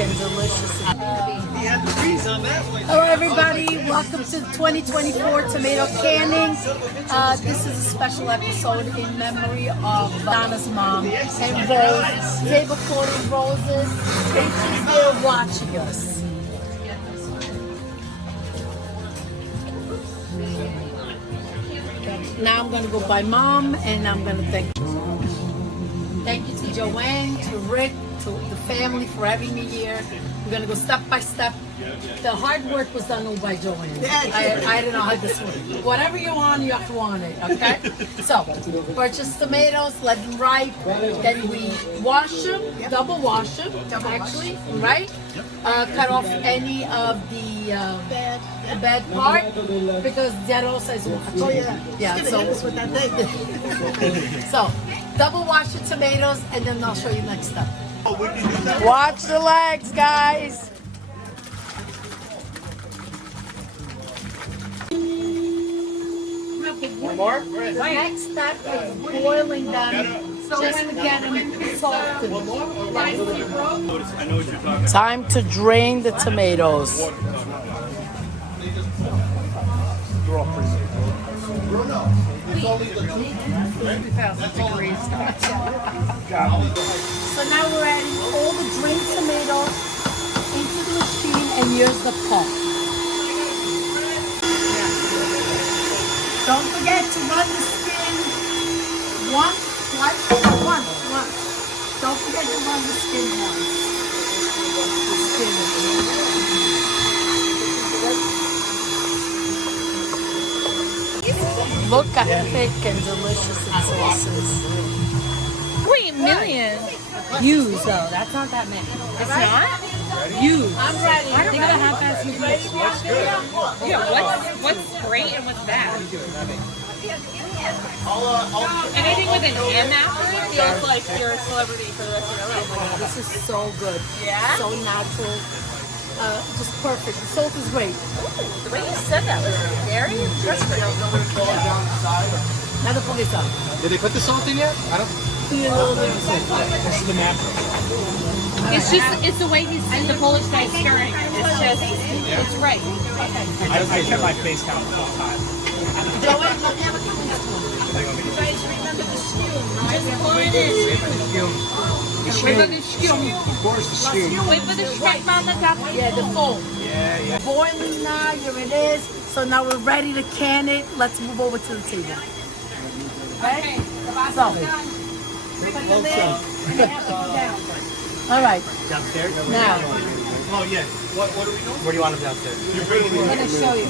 and delicious. Hello everybody, welcome to 2024 tomato canning. This is a special episode in memory of Donna's mom and Rose. Table full of roses, and she's there watching us. Now I'm going to go by mom, and I'm going to thank you to Joanne, to Rick, to the family for having me here. We're going to go step by step. The hard work was done by Joanne. I don't know how this works. Whatever you want, you have to want it, okay? So, purchase tomatoes, let them ripe. Then we wash them, double wash them, actually, right? Cut off any of the bad part, because that also is watching. Oh, yeah. So, double wash the tomatoes, and then I'll show you next step. Watch the legs, guys. One more? The next step is boiling them just to get them salted. Time to drain the tomatoes. So now we're adding all the drained tomatoes into the machine, and here's the pulp. Don't forget to run the skin once. Don't forget to run the skin once. Look at thick and delicious and sauces. 3 million views though. That's not that many. It's not? Views. I'm ready. I don't know how fast you can. Yeah, what's great and what's bad? Anything with an M after it feels like you're a celebrity for the rest of your life. This is so good. Yeah? So natural. Just perfect. The salt is great. The way you said that was very interesting. Nada por isso. Did they put the salt in yet? I don't. This is the natural. It's the way he's the Polish guy stirring it. It's just, it's right. I kept my face down the whole time. Joanne, let me have a couple of spoons. You guys remember the skew, right? Just pour it in. Wait for the skew. Of course, the skew. Wait for the shrimp on the top. Yeah, the foam. Yeah. Boiling now, here it is. So now we're ready to can it. Let's move over to the table. Okay? So. All right. Downstairs? Now. Oh, yeah. What are we doing? Where do you want them downstairs? I'm going to show you.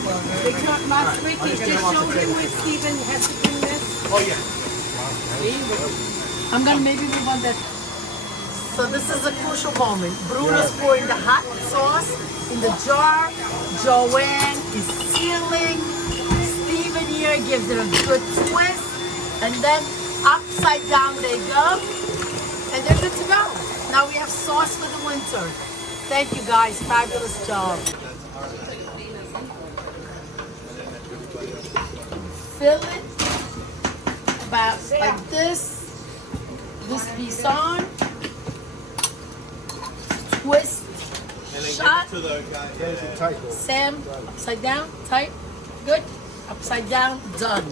Ricky, just show you where Steven has to do this. Oh, yeah. I'm going to maybe move on that. So this is a crucial moment. Bruno's pouring the hot sauce in the jar. Joanne is sealing. Steven here gives it a good twist. And then upside down they go. And they're good to go. Now we have sauce for the winter. Thank you guys. Fabulous job. Fill it about like this. This piece on. Twist. Shot. Sam, upside down. Tight. Good. Upside down. Done.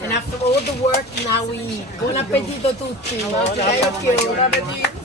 And after all the work, now we eat. Buon appetito tutti. Bon appetito.